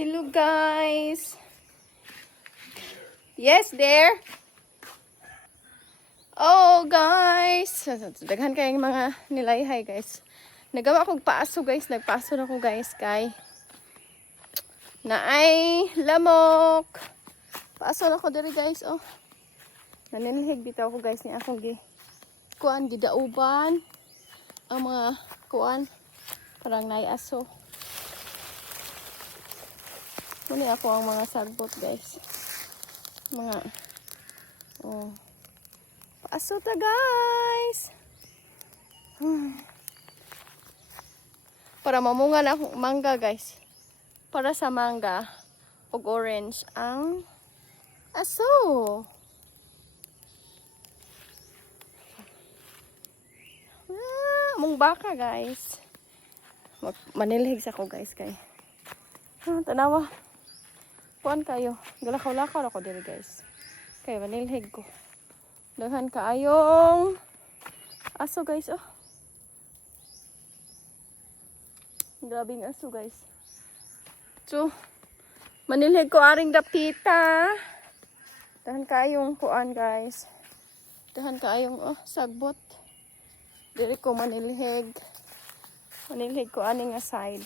Hello guys. Yes, there. Oh guys, daghan kayong mga nilayhay guys. Nagawa kong paaso guys, nagpaso na ko guys kay naay lamok. Paaso na ko diri guys, oh. Naninhig bitaw ko guys ni akong kuan gidauban ang mga kuan parang naay aso. Muni ako ang mga sagbot guys. Mga paaso ta guys. Para mamunga na akong mangga guys. Para sa mangga ug orange ang aso. Mong baka guys. Manilhig sa ko guys kay. Tanawa. Kuan kayo. Galakaw-lakaw ako diri guys. Kay manilhig ko. Daghan kaayong aso guys, oh. Grabing aso guys. So, manilhig ko aring dapita. Daghan kaayong kuan guys. Daghan kaayong sagbot. Diri ko manilhig. Manilhig ko aning side.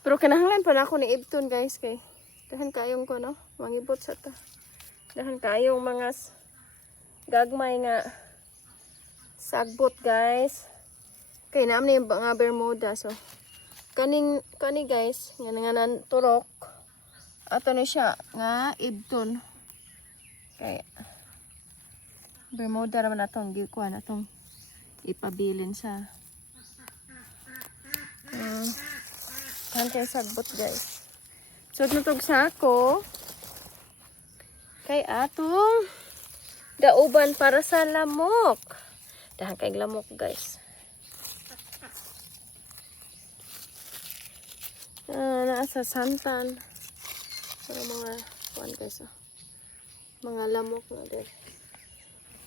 Pero kinahanglan pa na ako ni Ibton guys kay dahan kaayong ko no, mangibot sa ta. Dahan kaayong mga gagmay nga sagbot guys. Kay naam ni mga bermuda so kani guys nga nan turok. Ato ni siya nga Ibton. Kay bermuda raman atong gikuan atong ipabilin sa kantay sagbot guys. So natog sa ako kay atong dauban para sa lamok. Dahan kay lamok guys. Naa sa santan. Para mga kuan guys. Mga lamok na din.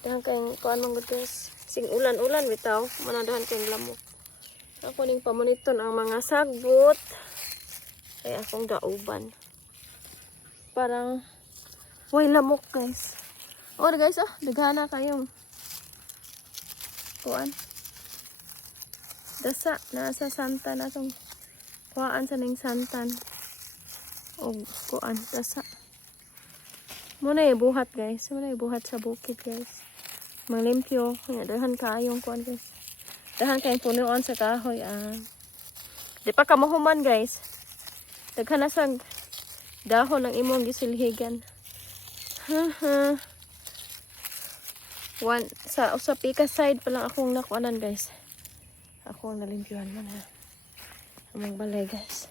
Dahan kay kuan mong guys. Sing ulan-ulan bitaw, manadahan kay lamok. Ako ning pamoniton ang mga sagbot. Kaya akong dauban. Parang way lamok guys. Oh guys, daghana kayong kuan. Dasa nasa santan atong kuan sa ning santan. O kuan dasa. Muna buhat guys. Muna buhat sa bukid guys. Manglimpyo. Dahan kayong kuan guys. Dahan kayong punuan sa kahoy. Di pa ka mahuman guys. Daghan na sa dahon ng imong gisilhigan. Sa pika side pa lang akong nakuanan guys. Ako ang nalimpyuhan man ha. Among balay guys.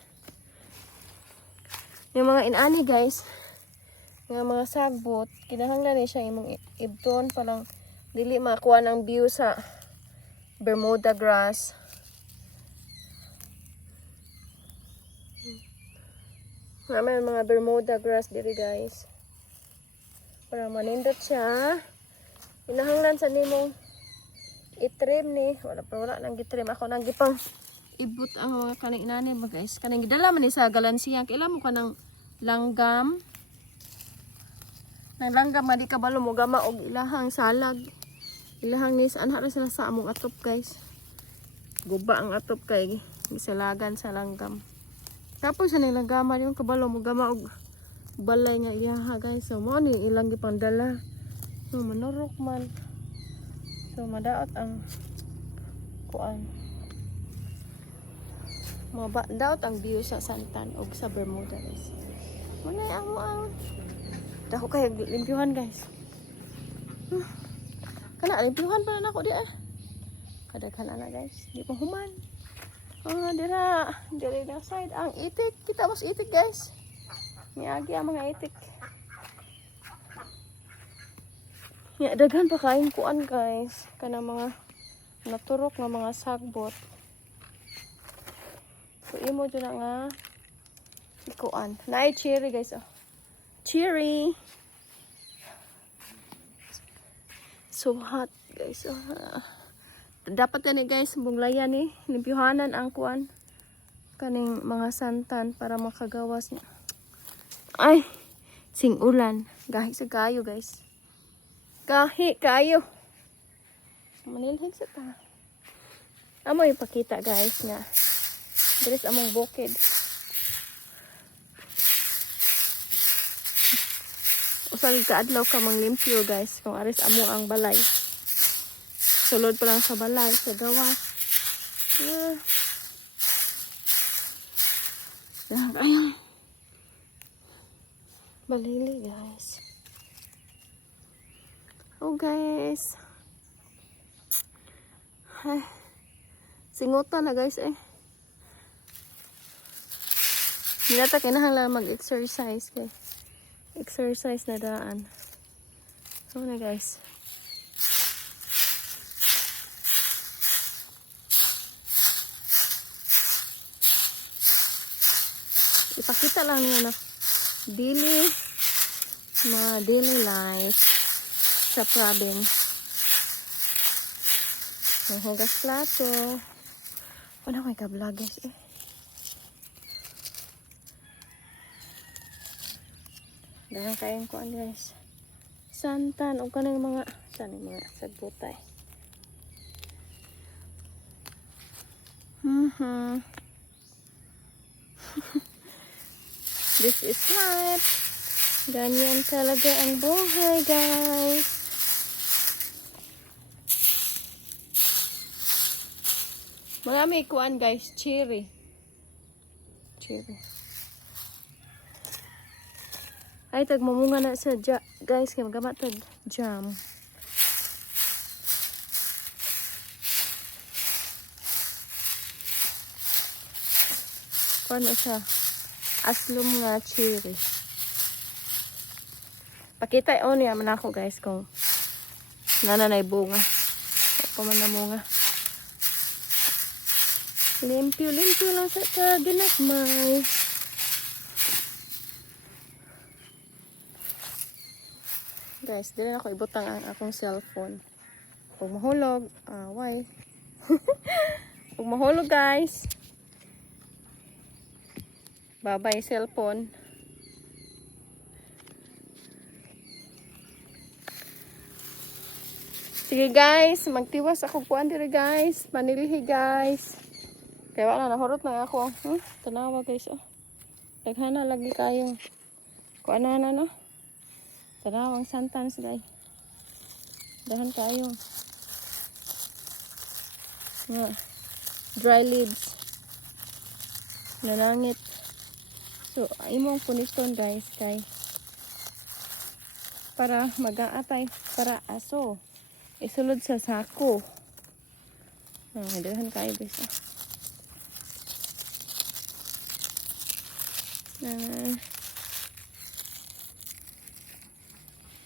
Yung mga inani guys. Yung mga sagbot. Kinahanglan ni siya imong ibton palang dili makuha ng view sa Bermuda grass. May mga Bermuda grass diri guys. Para manindot siya. Kinahanglan sa nimong itrim ni. Wala nang gitrim. Ako nang gipang ibut ang mga kaning inani ba guys. Kaning gidala man ni sa galansiya. Kailan mo ka ng langgam. Nang langgam nga di kabalo mo gama og ilahang salag. Ilahang ni saan hara sila sa among atop guys. Guba ang atop kay gisalagan sa langgam. Tapos sa nilanggama yung kabalo mo gama og balay nga iyaha guys. So mo ni ilang gipang dala. So manurok man. So madaot ang kuan. Madaot ang view sa Santan og sa Bermuda guys. Muna ang dako kay limpyuhan guys. Kana limpyuhan pa na ako di Kadaghan na guys. Di pa human. Dira na side ang itik. Kita mas itik guys. Niagi ang mga itik. Daghan pa kain kuan guys. Kana mga naturok nga mga sagbot. So imo dyan na nga ikuan. Naay cherry guys. Cherry. So hot guys. Dapat yan guys, bunglayan limpyuhanan ang kuan kaning mga santan para makagawas niya. Ay, sing ulan. Gahi sa kayo, guys. Gahi kayo. Manilhig sa ta. Amo ipakita, guys, nga. Dres among bukid. Usag kaadlaw ka manglimpyo, guys, kung aris amo ang balay. Sulod pa lang sa balay, sa gawas. Ayun. Balili, guys. Oh, guys. Ay. Singutan na, guys, eh. Hindi nata kinahanglan mag-exercise, guys. Exercise na daan. So na, guys. Ipakita lang niya na daily life sa province. Hugas plato. Ano may ka-vlog, guys, eh. Dahil kayong kuan, guys. Santan o kanang mga sagbutay. This is life. Ganyan talaga ang buhay, guys. Marami kuan, guys. Cherry. Ay, tagmamunga na sa guys. Kaya magamat tag jam. Kuan na siya. Aslom nga cherry. Pakita niya man ako, guys, kung nananay bunga. O pamanamunga. Limpyo lang sa kaginagmay. Guys, dili na ako ibutang ang akong cellphone. Pag mahulog, why? Pag mahulog, guys. Bye-bye cellphone. Sige, guys, magtiwas ako kuan diri, guys. Manilihi, guys. Kaya wala nahurot na ako. Tanawa, guys, oh. Naghana lagi kayong kuan na, no? Tanawang santans, guys. Dahan kayo. Dry leaves. Nanangit. So, imong puniston, guys, kay para mag-aatay para aso. Isulod sa sako. Dahan kayo, guys.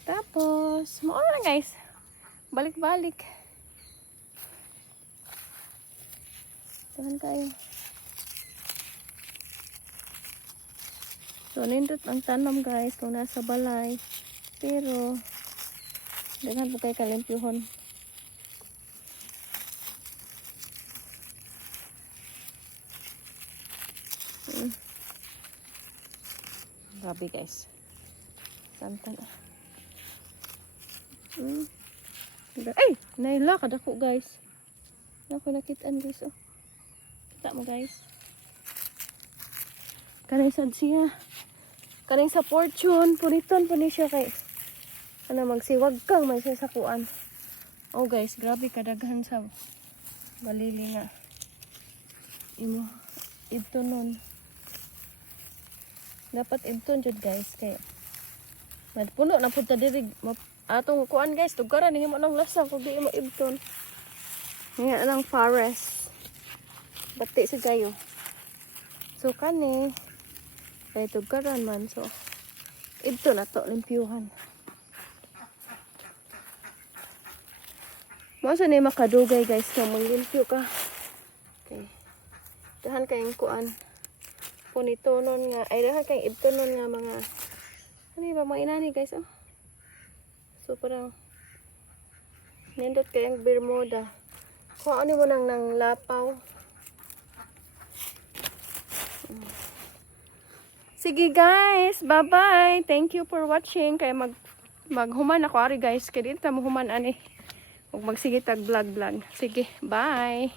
Tapos, mauna na, guys. Balik-balik. Dahan kayo. So, nindot ang tanam, guys, kung nasa balay. Pero, dahan po kayo kalimpyuhon. Grabe, guys. Santan. Ay! Nailakad ako, guys. Ako nakitaan, guys. Oh. Kita mo, guys. Kanay sad siya. Kaning sa fortune, puniton po ni siya kay magsiwag kang may sasakuan. Oh, guys, grabe kadaghan sa balili nga. Imo ibton nun. Dapat ibton jud, guys, kay madpuno na pud ta diri atong kuan, guys, tugaran ni mo nang lasa kung di mo ibton. Nga nang forest. Bati sa gayo. So kani kay tugaran man, so ito na to limpyuhan. Mo sa ni makadugay, guys, na maglimpyo ka. Okay. Dahan kayong kuan. Punitonon nga, ay dahan kayong ibtonon nga mga ano ba mga inani, guys, oh. So parang nindot kayong Bermuda. Kung ano mo nang lapaw. Sige guys, bye-bye. Thank you for watching. Kaya maghuman ako ari guys. Kaya dito mo human ani. Ug magsige tag vlog. Sige, bye.